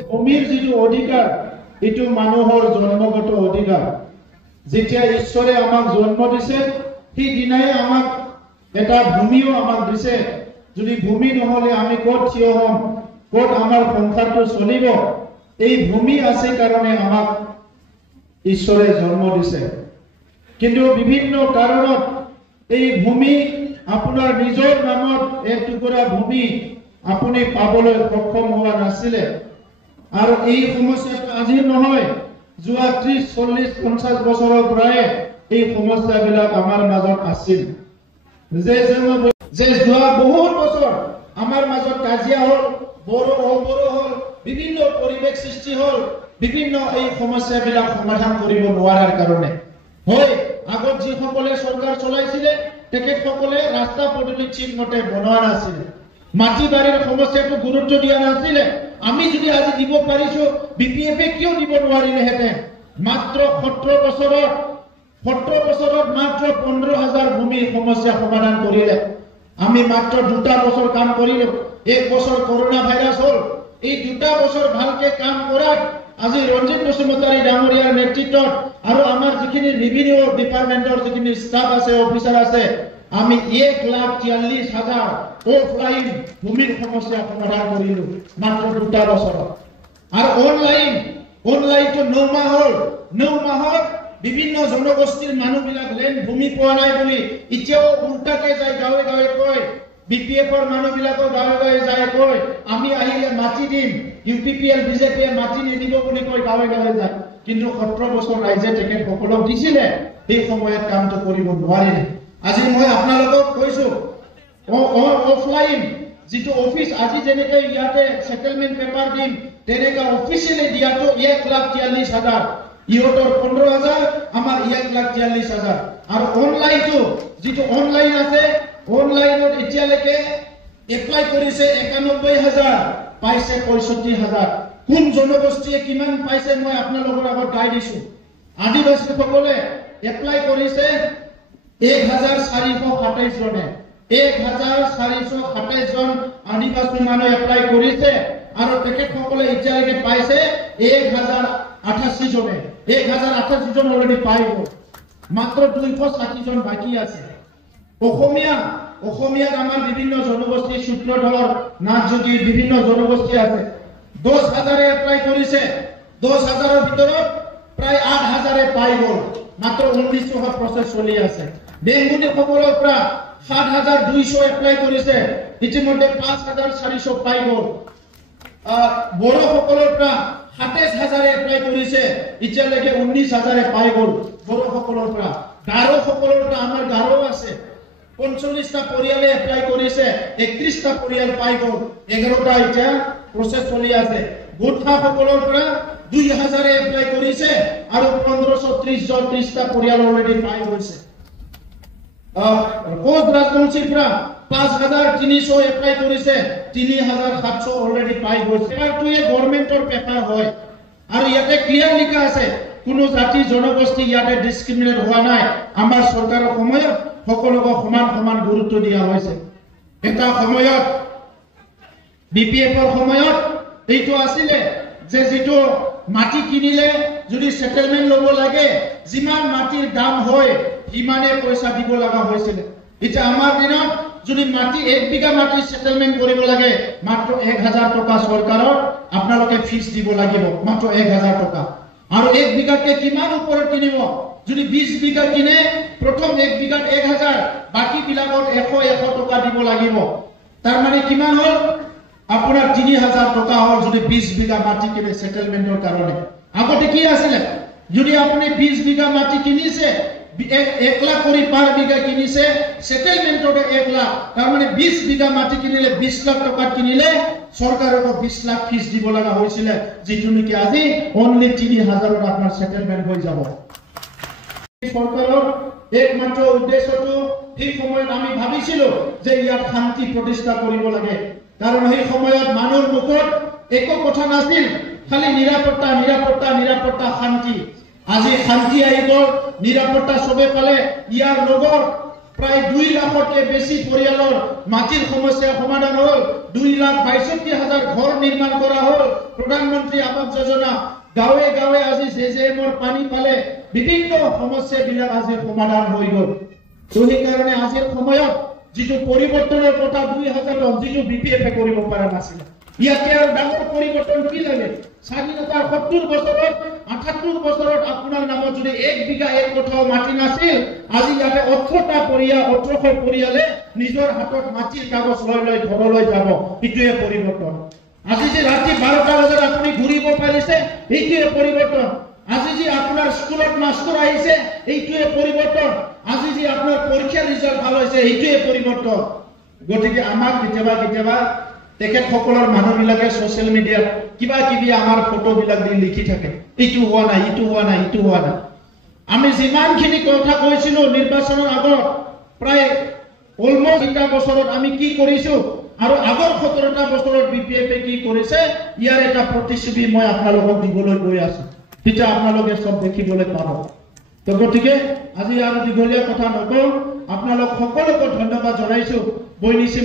ভূমিৰ যিটো অধিকাৰ এইটো মানুহৰ জন্মগত অধিকাৰ। যেতিয়া ঈশ্বৰে আমাক জন্ম দিছে সেই দিনাই আমাক এটা ভূমিও আমাক দিছে। যদি ভূমি নহলে আমি ক'ত থিয় হ'ম, ক'ত আমাৰ সংসাৰটো চলিব? এই ভূমি আছে কাৰণে আমাক ঈশ্বৰে জন্ম দিছে। কিন্তু বিভিন্ন কাৰণত এই ভূমি আপোনাৰ নিজৰ নামত এক টুকুৰা ভূমি আপুনি পাবলৈ সক্ষম হোৱা নাছিলে। আৰু এই সমস্যাটো আজি নহয়, যোৱা 30, 40, 50 বছৰৰ পৰাই এই সমস্যাবিলাক আমাৰ মাজত আছিল। যে যোৱা বহুত বছৰ আমাৰ মাজত কাজিয়া হ'ল, বড়ো হ'ল, বিভিন্ন পৰিৱেশ সৃষ্টি হ'ল, বিভিন্ন এই সমস্যাবিলাক সমাধান কৰিব নোৱাৰাৰ কাৰণে। হয়, আগত যিসকলে চৰকাৰ চলাইছিলে তেখেতসকলে ৰাস্তা পদূলি ঠিকমতে বনোৱা নাছিলে, মাটি বাৰীৰ সমস্যাটো গুৰুত্ব দিয়া নাছিলে। আমি যদি আজি দিব পাৰিছো, BPF কিয় দিব নোৱাৰিলেহেঁতেন? মাত্ৰ 17 বছৰত মাত্ৰ 15,000 ভূমিৰ সমস্যা সমাধান কৰিলে। আমি মাত্ৰ 2টা বছৰ কাম কৰিলো। 1 বছৰ কৰোনা ভাইৰাছ হ'ল। এই 2টা বছৰ ভালকে কাম কৰাত আজি ৰঞ্জিত বসুমতাৰী ডাঙৰীয়াৰ নেতৃত্বত আৰু আমাৰ যিখিনি ৰেভিনিউ ডিপাৰ্টমেণ্টৰ যিখিনি ষ্টাফ আছে, অফিচাৰ আছে, আমি 1,43,000 অফলাইন ভূমিৰ সমস্যা সমাধান কৰিলো মাত্ৰ 2টা বছৰত। আৰু অনলাইনটো 9 মাহ হ'ল। 9 মাহত বিভিন্ন জনগোষ্ঠীৰ মানুহবিলাক লেণ্ড ভূমি পোৱা নাই বুলি এতিয়াও উল্টাকে যায় গাঁৱে গাঁৱে কয়। BPFৰ মানুহবিলাকৰ গাঁৱে গাঁৱে যায় কয় আমি আহিলে মাটি দিম, UPPL BJP মাটি নিদিব বুলি কয় গাঁৱে গাঁৱে যায়। কিন্তু 17 বছৰ ৰাইজে তেখেতসকলক দিছিলে, সেই সময়ত কামটো কৰিব নোৱাৰিলে। আজি মই আপোনালোকক কৈছো অফলাইন যিটো অফিচ আজি যেনেকৈ ইয়াতে সেটেলমেন্ট পেপাৰ দিম তেনেকা অফিচিয়েলি দিয়াটো 1,43,000, ইহঁতৰ 15,000, আমাৰ 1,43,000। আৰু অনলাইনটো যিটো অনলাইন আছে, অনলাইনত এতিয়ালৈকে এপ্লাই কৰিছে 91,000, পাইছে 65,000। কোন জনগোষ্ঠীয়ে কিমান পাইছে মই আপোনালোকৰ আগত গাই দিছো। আদিবাসীসকলে এপ্লাই কৰিছে 1,427 জনে। 1,427 জন আদিবাসী মানুহ এপ্লাই কৰিছে আৰু তেখেতসকলে এতিয়ালৈকে পাইছে 1,088 জনে। 1,088 জন অলৰেডি পাই গ'ল, মাত্ৰ 260 জন বাকী আছে। অসমীয়াত আমাৰ বিভিন্ন জনগোষ্ঠী, সূত্ৰধৰ, নাথজ্যোতি, বিভিন্ন জনগোষ্ঠী আছে। 10,000 এপ্লাই কৰিছে, 10,000ৰ ভিতৰত প্ৰায় 8,000 পাই গ'ল, মাত্ৰ 1900 প্ৰচেছ চলি আছে। বেংগলীসকলৰ পৰা 7,200 এপ্লাই কৰিছে, ইতিমধ্যে 5,400 পাই গ'ল। বড়োসকলৰ পৰা 27,000 এপ্লাই কৰিছে, এতিয়ালৈকে 19,000 পাই গ'ল বড়োসকলৰ পৰা। গাৰোসকলৰ পৰা আমাৰ গাৰো আছে, 45টা পৰিয়ালে এপ্লাই কৰিছে, 31টা পৰিয়াল পাই গ'ল, 11টা এতিয়া প্ৰচেছ চলি আছে। গোৰ্খাসকলৰ পৰা 2,000 এপ্লাই কৰিছে আৰু 1,530 জন 30টা পৰিয়াল অলৰেডি পাই গৈছে। কোচ ৰাজবংশীৰ পৰা 5,300 এপ্লাই কৰিছে, 3,700 অলৰেডি পাই গৈছে। পেপাৰটোৱে গভৰ্ণমেণ্টৰ পেপাৰ হয় আৰু ইয়াতে ক্লিয়াৰ লিখা আছে কোনো জাতি জনগোষ্ঠী ইয়াতে ডিছক্ৰিমিনেট হোৱা নাই। আমাৰ চৰকাৰৰ সময়ত সকলোকে সমান গুৰুত্ব দিয়া হৈছে। এটা সময়ত BPFৰ সময়ত এইটো আছিলে যে যিটো মাটি কিনিলে যদি সেটেলমেন্ট ল'ব লাগে, যিমান মাটিৰ দাম হয় সিমানে পইচা দিব লগা হৈছিলে। এতিয়া আমাৰ দিনত যদি মাটি 1 বিঘা মাটি সেটেলমেন্ট কৰিব লাগে মাত্ৰ 1,000 টকা চৰকাৰৰ আপোনালোকে ফিজ দিব লাগিব, মাত্ৰ 1,000 টকা। আৰু 1 বিঘাতকে কিমান ওপৰত কিনিব? যদি 20 বিঘা কিনে প্ৰথম 1 বিঘাত 1,000, বাকী বিলাকত 100 টকা দিব লাগিব। তাৰ মানে কিমান হ'ল? আপোনাৰ 3,000 টকা হ'ল যদি 20 বিঘা মাটি কিনে সেটেলমেন্টৰ কাৰণে। আগতে কি আছিলে? যদি আপুনি 20 বিঘা মাটি কিনিছে, 1 লাখ কৰি পাৰ বিঘা কিনিছে, সেটেলমেন্টতে 1 লাখ, তাৰ মানে 20 বিঘা মাটি কিনিলে 20 লাখ টকাত কিনিলে চৰকাৰক 20 লাখ ফিজ দিব লগা হৈছিলে, যিটো নেকি আজি অনলি 3,000ত আপোনাৰ সেটেলমেন্ট হৈ যাব। চৰকাৰৰ একমাত্ৰ উদ্দেশ্যটো এই সময়ত আমি ভাবিছিলো যে ইয়াত শান্তি প্ৰতিষ্ঠা কৰিব লাগে, কাৰণ সেই সময়ত মানুহৰ মুখত একো কথা নাছিল, খালি নিৰাপত্তা, শান্তি। আজি শান্তি আহি গ'ল, নিৰাপত্তা চবে পালে। ইয়াৰ লগত প্ৰায় 2 লাখতকৈ বেছি পৰিয়ালৰ মাটিৰ সমস্যা সমাধান হ'ল। 2,62,000 ঘৰ নিৰ্মাণ কৰা হ'ল। প্ৰধানমন্ত্ৰী আৱাস যোজনা গাঁৱে গাঁৱে আজি জেজেএমৰ পানী পালে বিভিন্ন সমস্যাবিলাক আজি সমাধান হৈ গ'ল। তো সেইকাৰণে আজিৰ সময়ত যিটো পৰিৱৰ্তনৰ কথা 2000 যিটো BPF কৰিব পৰা নাছিল, ইয়াতে আৰু ডাঙৰ পৰিৱৰ্তন কি লাগে? স্বাধীনতাৰ 70 বছৰত 78 বছৰত আপোনাৰ নামত যদি 1 বিঘা 1 কঠাও মাটি নাছিল, আজি ইয়াতে 18টা পৰিয়াল 1800 পৰিয়ালে নিজৰ হাতত মাটিৰ কাগজ লৈ ঘৰলৈ যাব। এইটোৱে পৰিৱৰ্তন। আজি যে ৰাতি 12টা বজাত আপুনি ঘূৰিব পাৰিছে, এইটোৱে পৰিৱৰ্তন। আজি যে আপোনাৰ স্কুলত মাষ্টৰ আহিছে, এইটোৱে পৰিৱৰ্তন। আজি যে আপোনাৰ পৰীক্ষা ৰিজাল্ট ভাল হৈছে, এইটোৱে পৰিৱৰ্তন। গতিকে আমাক কেতিয়াবা তেখেতসকলৰ মানুহবিলাকে ছ'চিয়েল মিডিয়াত কিবা কিবি আমাৰ ফটোবিলাক দি লিখি থাকে, এইটো হোৱা নাই, ইটো হোৱা নাই, ইটো হোৱা নাই। আমি যিমানখিনি কথা কৈছিলো নিৰ্বাচনৰ আগত, প্ৰায় অলমষ্ট 3টা বছৰত আমি কি কৰিছো আৰু আগৰ 17টা বছৰত BPF কি কৰিছে, ইয়াৰ এটা প্ৰতিচ্ছবি মই আপোনালোকক দিবলৈ গৈ আছো। তেতিয়া আপোনালোকে সব দেখিবলৈ পাব। তো গতিকে আজি আৰু দীঘলীয়া কথা নকওঁ, আপোনালোক সকলোকে ধন্যবাদ জনাইছো। বৈনিচিম